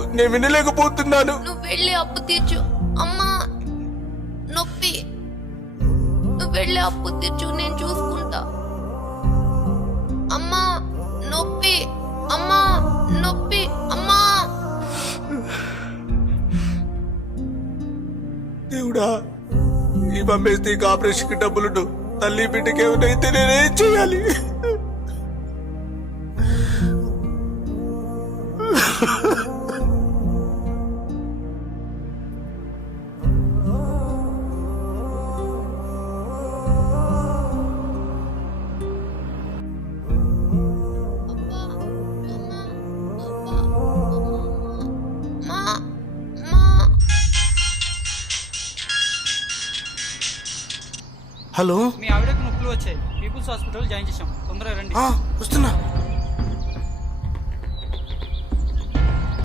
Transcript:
నేను వినలేకపోతున్నాను. నువ్వు వెళ్ళి అప్పు తీర్చు. అమ్మా నొప్పి. నువ్వు వెళ్ళి అప్పు తీర్చు, నేను చూసుకుంటా. అమ్మా నొప్పి. అమ్మా నొప్పి. అమ్మా. దేవుడా, ఈ పంపేస్తే ఆపరేషన్కి డబ్బులుండు. తల్లి బిడ్డకి ఏమైతే నేనేం చేయాలి? హలో, మీ ఆవిడకు నొప్పులు వచ్చాయి. పీపుల్స్ హాస్పిటల్ జాయిన్ చేశాం. తొందరగా రండి. వస్తున్నా.